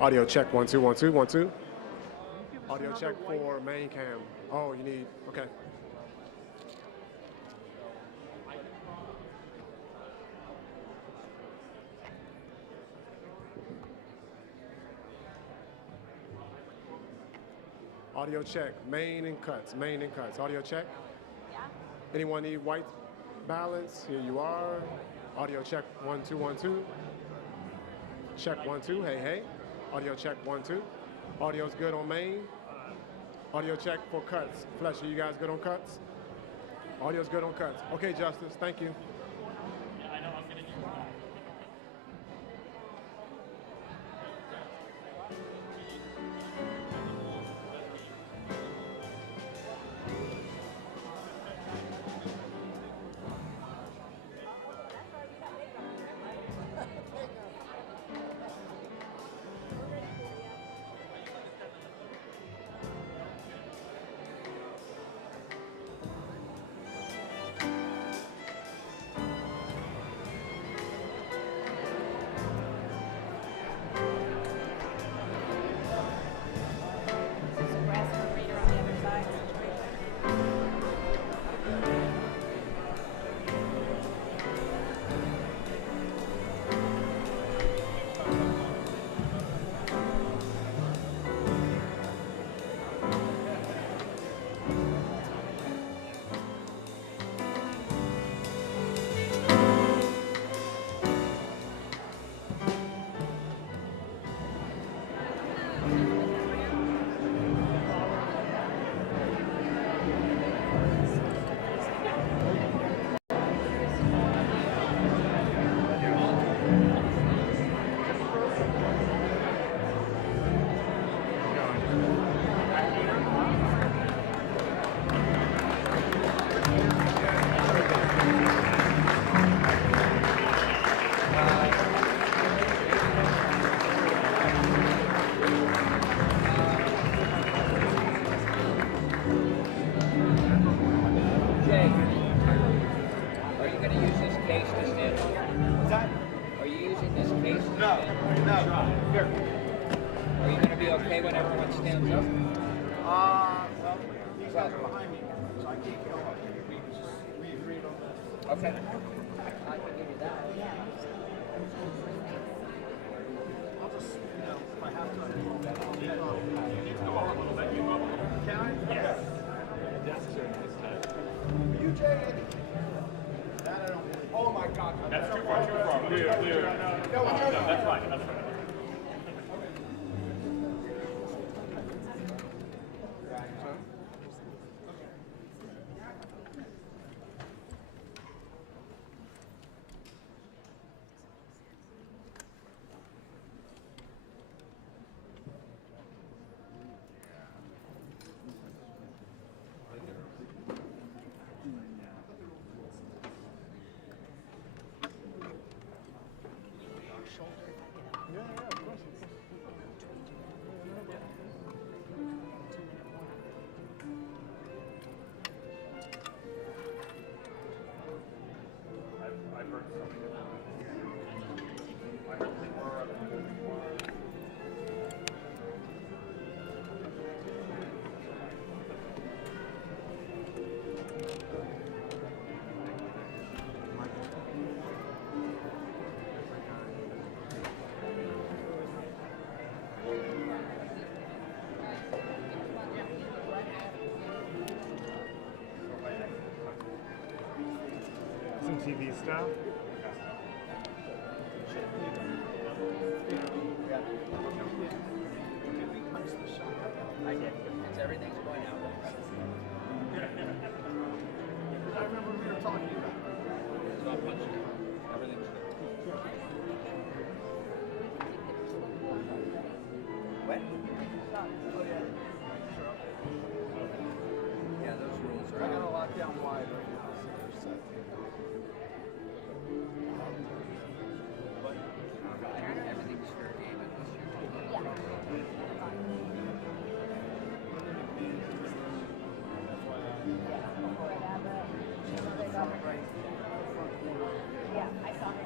Audio check, 1 2 1 2 1 2. Audio check for main cam. Oh, you need, okay. Audio check, main and cuts, main and cuts. Audio check. Yeah. Anyone need white balance? Here you are. Audio check, 1 2 1 2. Check 1 2, hey, hey. Audio check, 1 2. Audio's good on main. Audio check for cuts. Fletcher, you guys good on cuts? Audio's good on cuts. Okay, Justice, thank you. TV stuff. I did. It's everything's going out. I remember we were talking about it. It's not punched. Everything's good. What? Oh, yeah. Yeah, those rules are I got out. a lock down wide right now, so they're set. Everything's fair game unless you're Yeah, I saw her.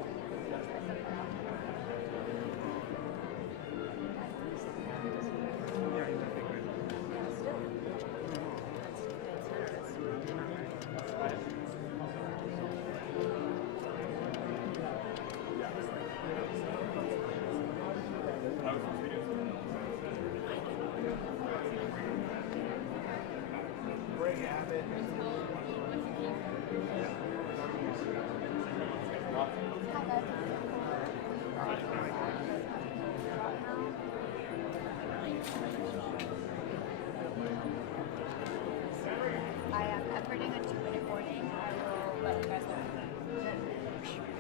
I am efforting a 2-minute warning. I will let you guys know.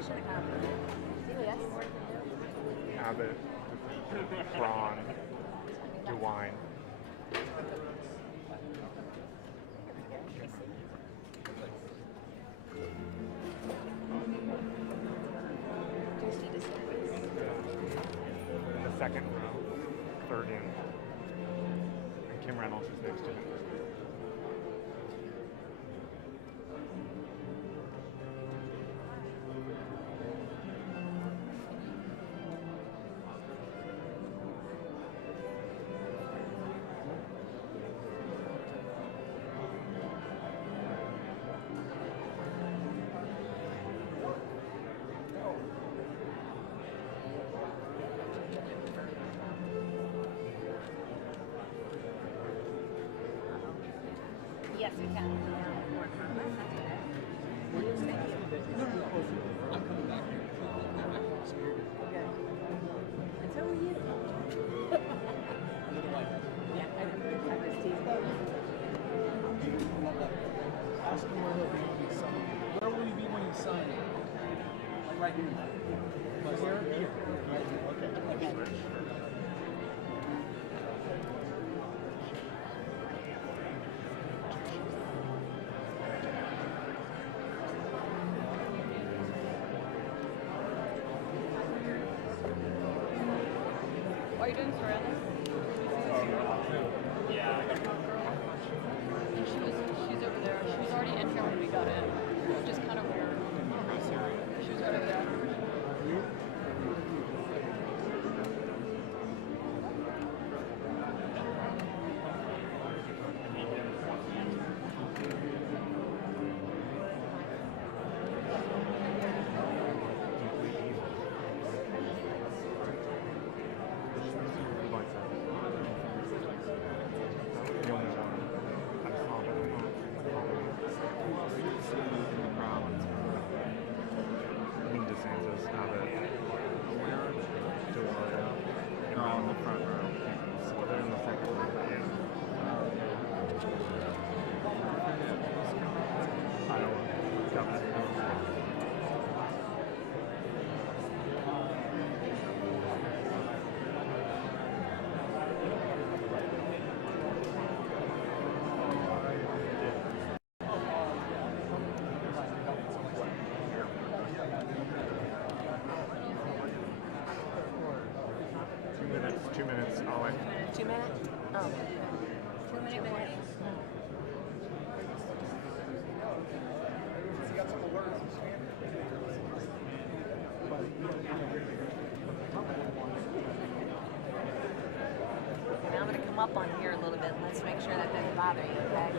Should have come. Yes. Abbott, prawn, DeWine. In the second row, third in. And Kim Reynolds is next to him. Yes, we can. I'm coming back here. I'm scared. Okay. And so are you. A little like, Yeah, I know. I just teased them. ask him where he'll be when you sign. Where will you be when you sign it? Like right here. Like here? Here. Right here. Okay. Okay. Are you doing ceramics? Yeah. And she's over there. She was already in here when we got in. Just kind of weird. She was right over there. Two minutes. I'll wait. 2 minutes? Oh. 2-minute warning. Now I'm going to come up on here a little bit. Let's make sure that doesn't bother you, okay?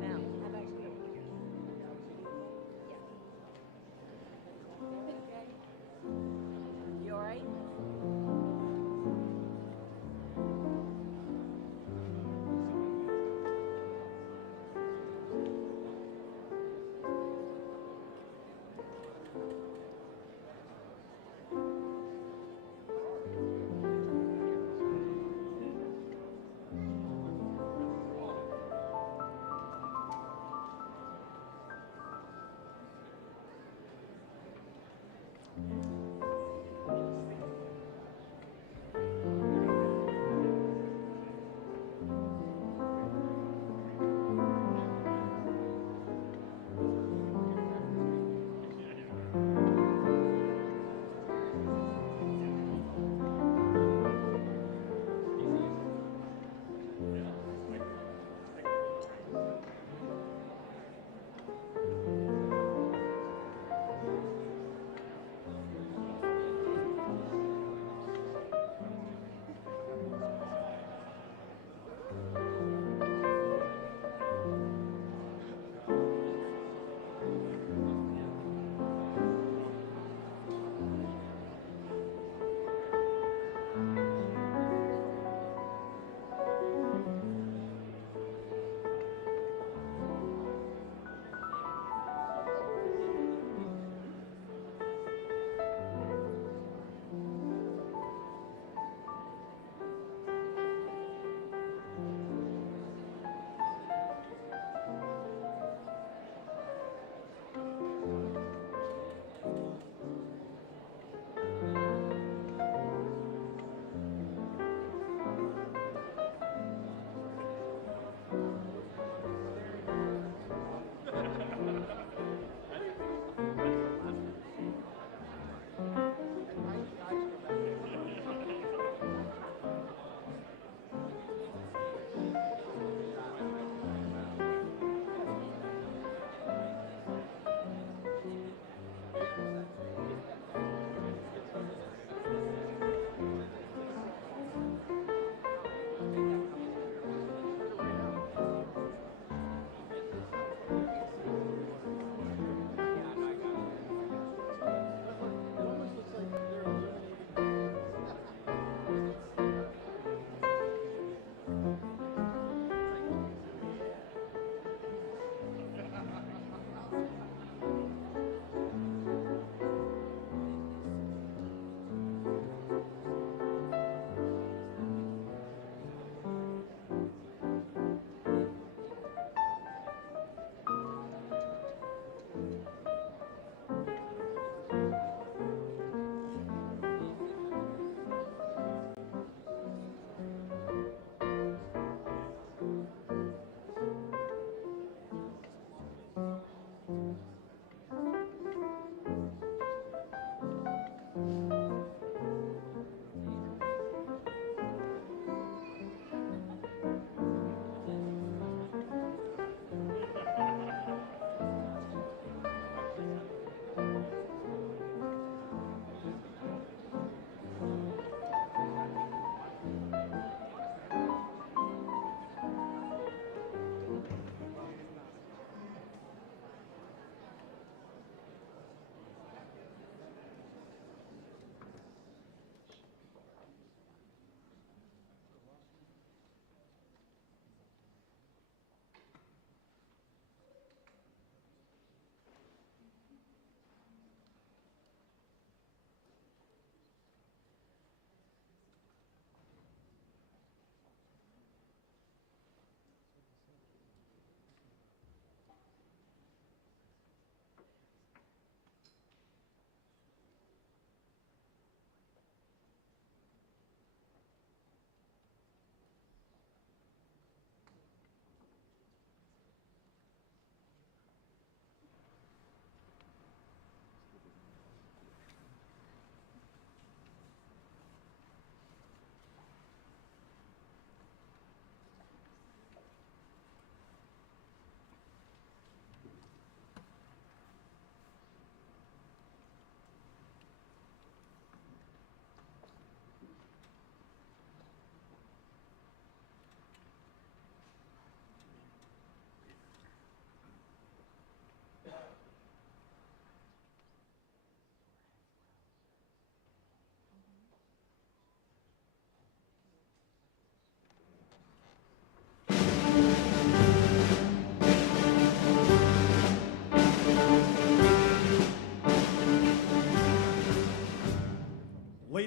Now, how about you? Yeah.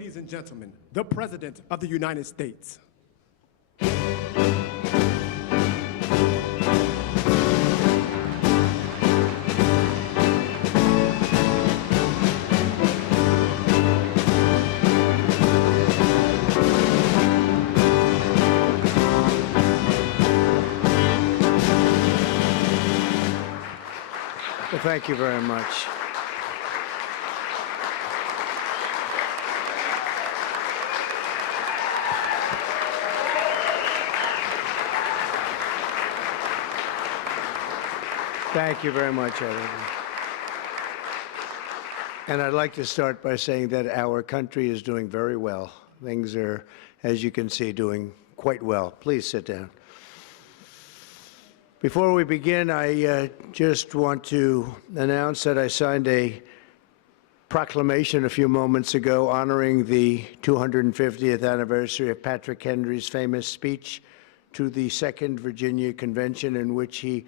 Ladies and gentlemen, the President of the United States. Well, thank you very much. Thank you very much, everyone. And I'd like to start by saying that our country is doing very well. Things are, as you can see, doing quite well. Please sit down. Before we begin, I just want to announce that I signed a proclamation a few moments ago honoring the 250th anniversary of Patrick Henry's famous speech to the Second Virginia Convention, in which he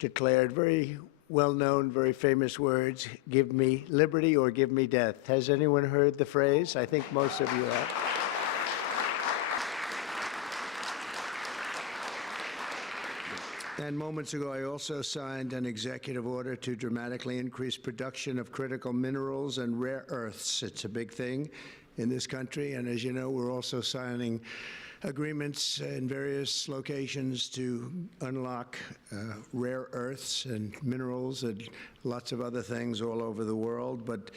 declared very well-known, very famous words, "Give me liberty or give me death." Has anyone heard the phrase? I think most of you have. And moments ago, I also signed an executive order to dramatically increase production of critical minerals and rare earths. It's a big thing in this country, and as you know, we're also signing agreements in various locations to unlock rare earths and minerals and lots of other things all over the world, but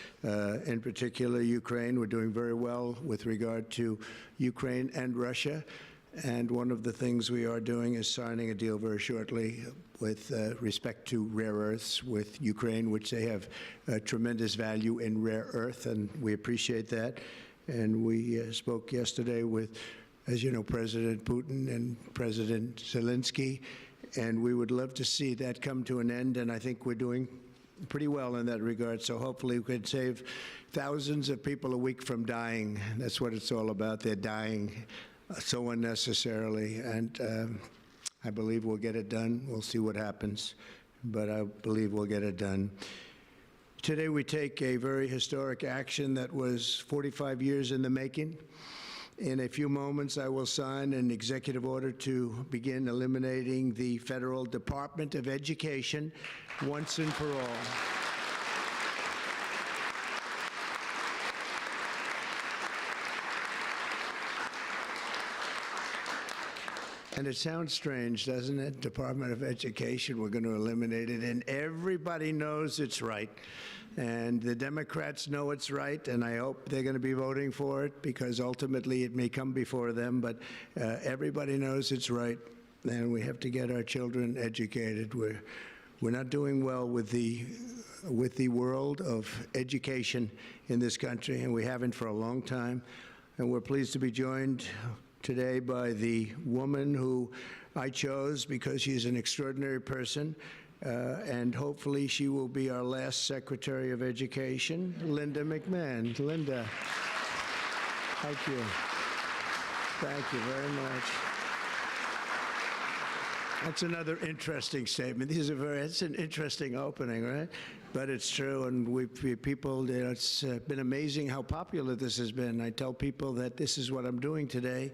in particular Ukraine. We're doing very well with regard to Ukraine and Russia. And one of the things we are doing is signing a deal very shortly with respect to rare earths with Ukraine, which they have tremendous value in rare earth, and we appreciate that. And we spoke yesterday with, as you know, President Putin and President Zelensky, and we would love to see that come to an end, and I think we're doing pretty well in that regard. So hopefully we could save thousands of people a week from dying. That's what it's all about. They're dying so unnecessarily, and I believe we'll get it done. We'll see what happens, but I believe we'll get it done. Today we take a very historic action that was 45 years in the making. In a few moments, I will sign an executive order to begin eliminating the Federal Department of Education once and for all. And it sounds strange, doesn't it? Department of Education, we're going to eliminate it, and everybody knows it's right. And the Democrats know it's right, and I hope they're going to be voting for it, because ultimately it may come before them, but everybody knows it's right, and we have to get our children educated. We're not doing well with the world of education in this country, and we haven't for a long time. And we're pleased to be joined today by the woman who I chose because she's an extraordinary person, and hopefully she will be our last Secretary of Education, Linda McMahon. Linda, thank you. Thank you very much. That's another interesting statement. It's an interesting opening, right? But it's true, and people, it's been amazing how popular this has been. I tell people that this is what I'm doing today,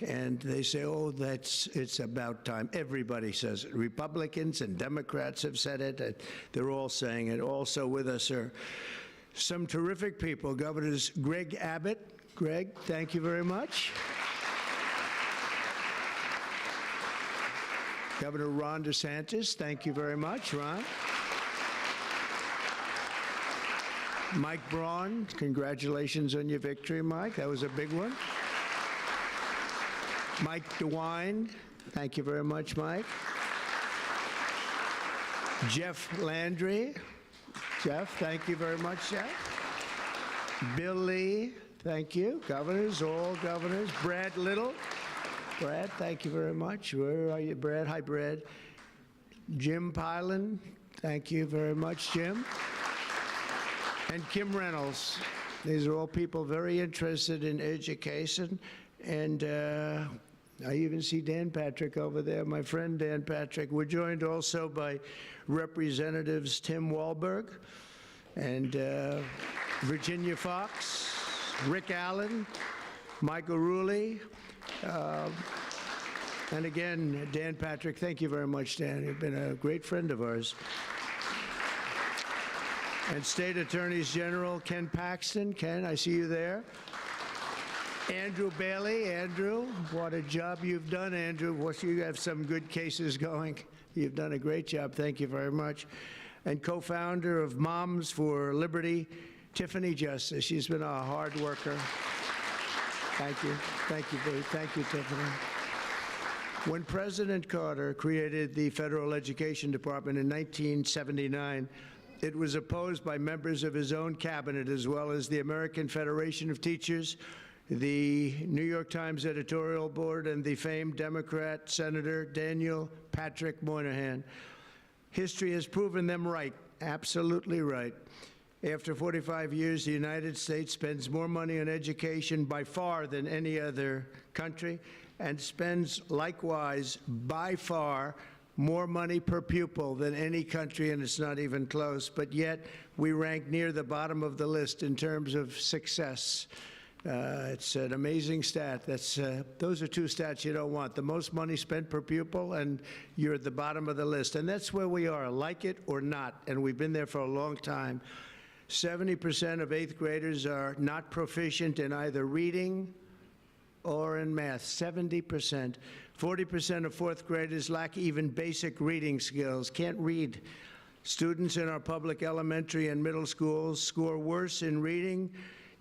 and they say, oh, it's about time. Everybody says it. Republicans and Democrats have said it. They're all saying it. Also with us are some terrific people. Governors Greg Abbott. Greg, thank you very much. Governor Ron DeSantis, thank you very much, Ron. Mike Braun, congratulations on your victory, Mike. That was a big one. Mike DeWine, thank you very much, Mike. Jeff Landry. Jeff, thank you very much, Jeff. Bill Lee, thank you. Governors, all governors. Brad Little. Brad, thank you very much. Where are you, Brad? Hi, Brad. Jim Pilan, thank you very much, Jim. And Kim Reynolds. These are all people very interested in education. And I even see Dan Patrick over there, my friend Dan Patrick. We're joined also by Representatives Tim Walberg and Virginia Fox. Rick Allen, Michael Rulli, and again, Dan Patrick. Thank you very much, Dan. You've been a great friend of ours. And State Attorneys General Ken Paxton. Ken, I see you there. Andrew Bailey. Andrew, what a job you've done, Andrew. You have some good cases going. You've done a great job. Thank you very much. And co-founder of Moms for Liberty, Tiffany Justice. She's been a hard worker. Thank you. Thank you, Boo. Thank you, Tiffany. When President Carter created the Federal Education Department in 1979, it was opposed by members of his own cabinet, as well as the American Federation of Teachers, the New York Times editorial board, and the famed Democrat Senator Daniel Patrick Moynihan. History has proven them right, absolutely right. After 45 years, the United States spends more money on education by far than any other country, and spends likewise by far more money per pupil than any country, and it's not even close. But yet, we rank near the bottom of the list in terms of success. It's an amazing stat. Those are two stats you don't want. The most money spent per pupil, and you're at the bottom of the list. And that's where we are, like it or not, and we've been there for a long time. 70% of 8th graders are not proficient in either reading or in math, 70%. 40% of 4th graders lack even basic reading skills, can't read. Students in our public elementary and middle schools score worse in reading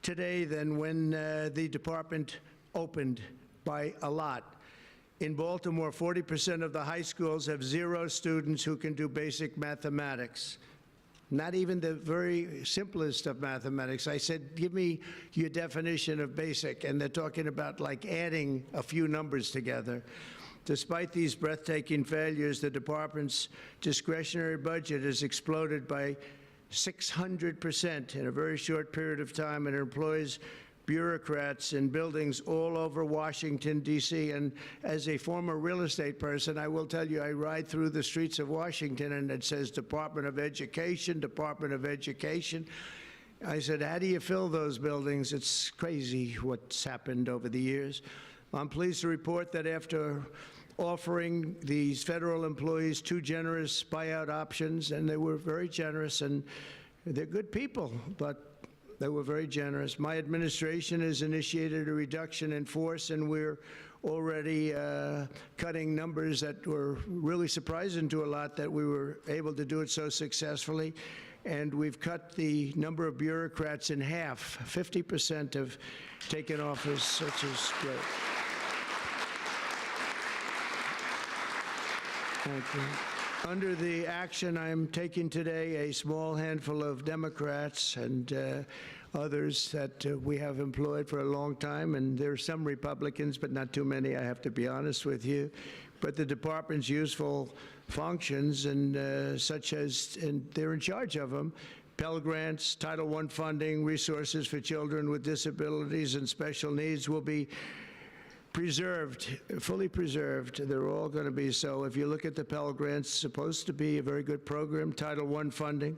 today than when the department opened, by a lot. In Baltimore, 40% of the high schools have 0 students who can do basic mathematics. Not even the very simplest of mathematics. I said, give me your definition of basic, and they're talking about like adding a few numbers together. Despite these breathtaking failures, the department's discretionary budget has exploded by 600% in a very short period of time, and employs bureaucrats in buildings all over Washington, D.C. And as a former real estate person, I will tell you, I ride through the streets of Washington, and it says Department of Education, Department of Education. I said, how do you fill those buildings? It's crazy what's happened over the years. I'm pleased to report that after offering these federal employees 2 generous buyout options, and they were very generous, and they're good people, but they were very generous. My administration has initiated a reduction in force, and we're already cutting numbers that were really surprising to a lot, that we were able to do it so successfully. And we've cut the number of bureaucrats in half. 50% have taken office, which is great. Thank you. Under the action I'm taking today, a small handful of Democrats and others that we have employed for a long time, and there are some Republicans, but not too many, I have to be honest with you. But the department's useful functions, and such as, and they're in charge of them, Pell Grants, Title I funding, resources for children with disabilities and special needs will be preserved, fully preserved. They're all going to be so. If you look at the Pell Grants, it's supposed to be a very good program, Title I funding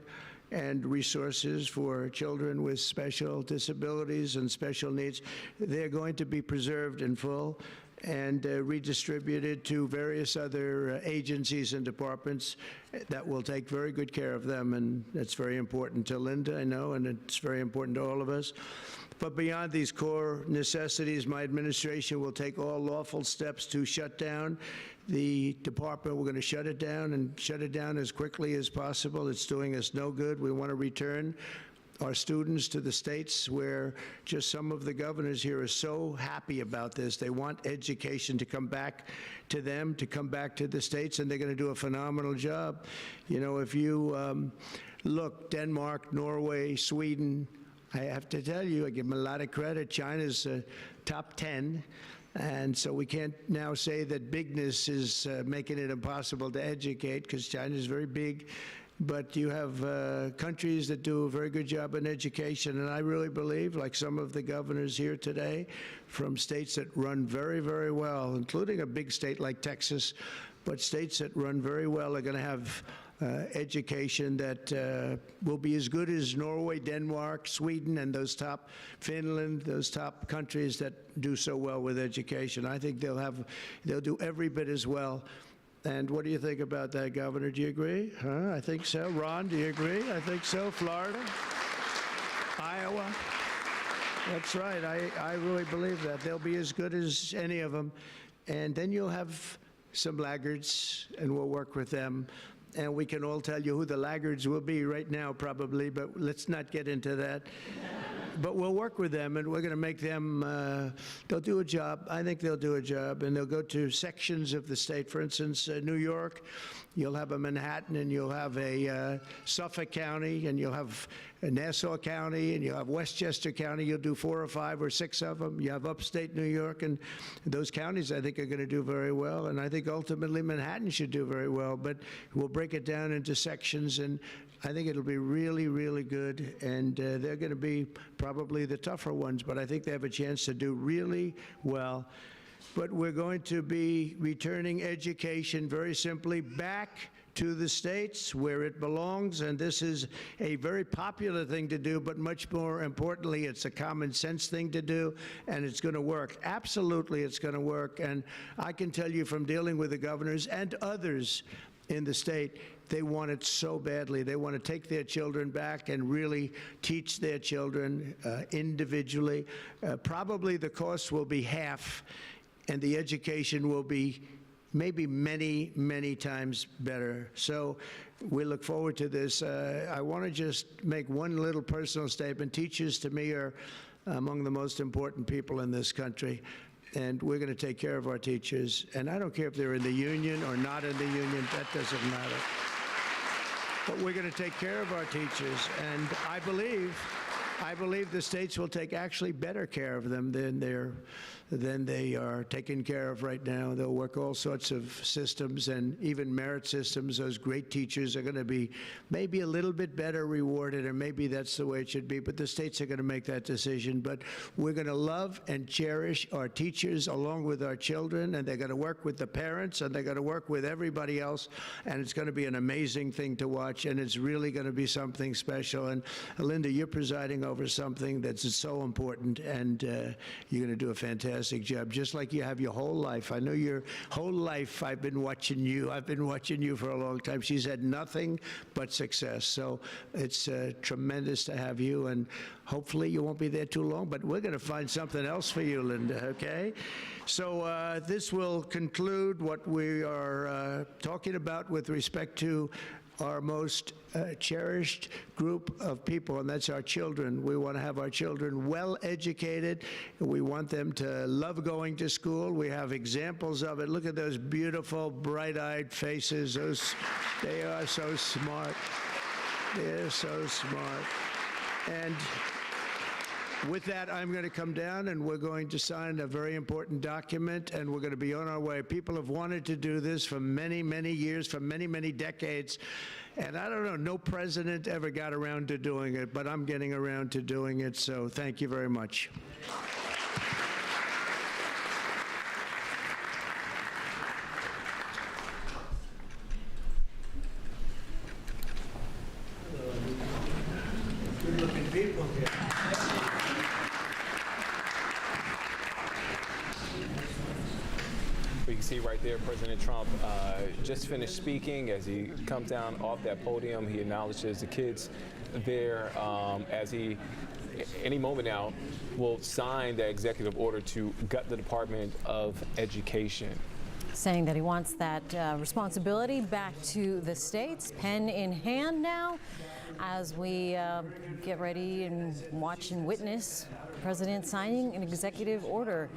and resources for children with special disabilities and special needs. They're going to be preserved in full and redistributed to various other agencies and departments that will take very good care of them. And that's very important to Linda, I know, and it's very important to all of us. But beyond these core necessities, my administration will take all lawful steps to shut down the department. We're going to shut it down, and shut it down as quickly as possible. It's doing us no good. We want to return our students to the states, where just some of the governors here are so happy about this. They want education to come back to them, to come back to the states, and they're going to do a phenomenal job. You know, if you look, Denmark, Norway, Sweden, I have to tell you, I give them a lot of credit. China's top 10. And so we can't now say that bigness is making it impossible to educate, because China is very big. But you have countries that do a very good job in education. And I really believe, like some of the governors here today, from states that run very, very well, including a big state like Texas, but states that run very well are going to have education that will be as good as Norway, Denmark, Sweden, and Finland, those top countries that do so well with education. I think they'll do every bit as well. And what do you think about that, Governor? Do you agree? I think so. Ron, do you agree? I think so. Florida? Iowa? That's right. I really believe that. They'll be as good as any of them. And then you'll have some laggards, and we'll work with them. And we can all tell you who the laggards will be right now, probably, but let's not get into that. But we'll work with them, and we're going to make them, they'll do a job. I think they'll do a job, and they'll go to sections of the state. For instance, New York, you'll have a Manhattan, and you'll have a Suffolk County, and you'll have a Nassau County, and you'll have Westchester County. You'll do 4 or 5 or 6 of them. You have upstate New York, and those counties, I think, are going to do very well. And I think ultimately Manhattan should do very well. But we'll break it down into sections, and I think it'll be really, really good. And they're going to be probably the tougher ones, but I think they have a chance to do really well. But we're going to be returning education very simply back to the states where it belongs, and this is a very popular thing to do, but much more importantly, it's a common sense thing to do, and it's going to work. Absolutely, it's going to work. And I can tell you from dealing with the governors and others in the state, they want it so badly. They want to take their children back and really teach their children individually. Probably the cost will be half, and the education will be maybe many, many times better. So we look forward to this. I want to just make one little personal statement. Teachers, to me, are among the most important people in this country, and we're going to take care of our teachers. And I don't care if they're in the union or not in the union. That doesn't matter. But we're going to take care of our teachers, and I believe the states will take actually better care of them than they are taken care of right now. They'll work all sorts of systems and even merit systems. Those great teachers are going to be maybe a little bit better rewarded, or maybe that's the way it should be, but the states are going to make that decision. But we're going to love and cherish our teachers along with our children, and they're going to work with the parents, and they're going to work with everybody else, and it's going to be an amazing thing to watch, and it's really going to be something special. And Linda, you're presiding over something that's so important, and you're going to do a fantastic job, just like you have your whole life. I know your whole life I've been watching you. I've been watching you for a long time. She's had nothing but success. So it's tremendous to have you, and hopefully you won't be there too long, but we're going to find something else for you, Linda, okay? So this will conclude what we are talking about with respect to our most cherished group of people, and that's our children. We want to have our children well educated. We want them to love going to school. We have examples of it. Look at those beautiful, bright-eyed faces. They are so smart. They're so smart. And with that, I'm going to come down, and we're going to sign a very important document, and we're going to be on our way. People have wanted to do this for many, many years, for many, many decades. And I don't know, no president ever got around to doing it, but I'm getting around to doing it, so thank you very much. Good-looking people here. You can see right there, President Trump just finished speaking. As he comes down off that podium, he acknowledges the kids there as he, any moment now, will sign the executive order to gut the Department of Education. Saying that he wants that responsibility back to the states, pen in hand now, as we get ready and watch and witness the President signing an executive order,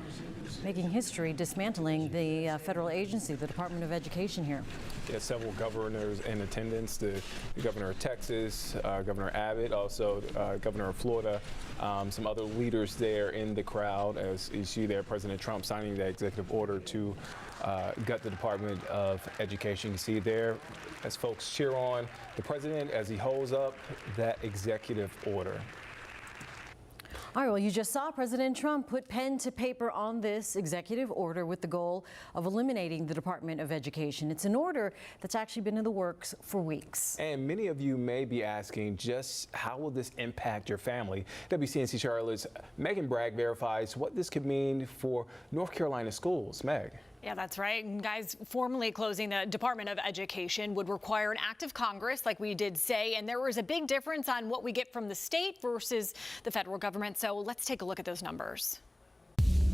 making history, dismantling the federal agency, the Department of Education here. Yeah, several governors in attendance, the governor of Texas, Governor Abbott, also governor of Florida, some other leaders there in the crowd, as you see there, President Trump signing the executive order to gut the Department of Education. You see there as folks cheer on the president as he holds up that executive order. All right, well, you just saw President Trump put pen to paper on this executive order with the goal of eliminating the Department of Education. It's an order that's actually been in the works for weeks. And many of you may be asking, just how will this impact your family? WCNC Charlotte's Megan Bragg verifies what this could mean for North Carolina schools. Meg. Yeah, that's right. And guys, formally closing the Department of Education would require an act of Congress, like we did say, and there was a big difference on what we get from the state versus the federal government. So let's take a look at those numbers.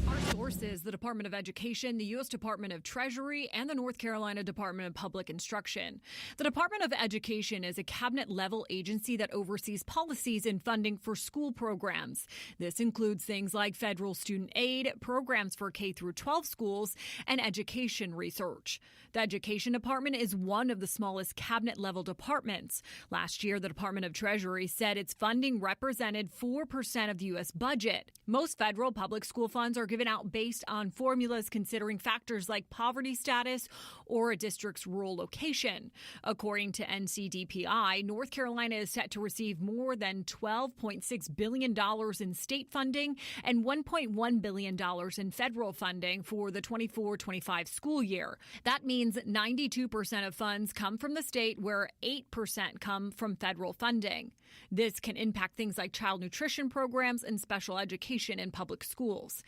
Our sources, the Department of Education, the U.S. Department of Treasury, and the North Carolina Department of Public Instruction. The Department of Education is a cabinet-level agency that oversees policies and funding for school programs. This includes things like federal student aid, programs for K-12 schools, and education research. The Education Department is one of the smallest cabinet-level departments. Last year, the Department of Treasury said its funding represented 4% of the U.S. budget. Most federal public school funds are given out based on formulas considering factors like poverty status or a district's rural location. According to NCDPI, North Carolina is set to receive more than $12.6 billion in state funding and $1.1 billion in federal funding for the 24-25 school year. That means 92% of funds come from the state, where 8% come from federal funding. This can impact things like child nutrition programs and special education in public schools.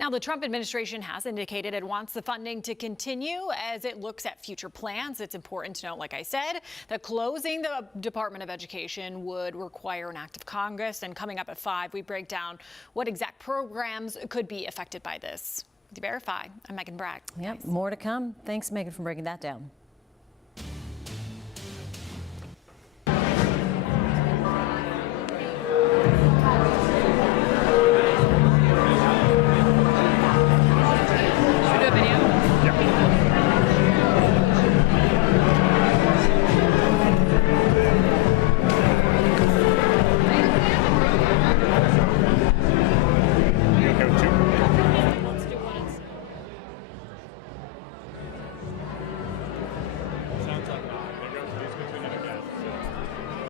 Now, the Trump administration has indicated it wants the funding to continue as it looks at future plans. It's important to note, like I said, that closing the Department of Education would require an act of Congress. And coming up at 5, we break down what exact programs could be affected by this. With Verify, I'm Megan Bragg. Yep, more to come. Thanks, Megan, for breaking that down.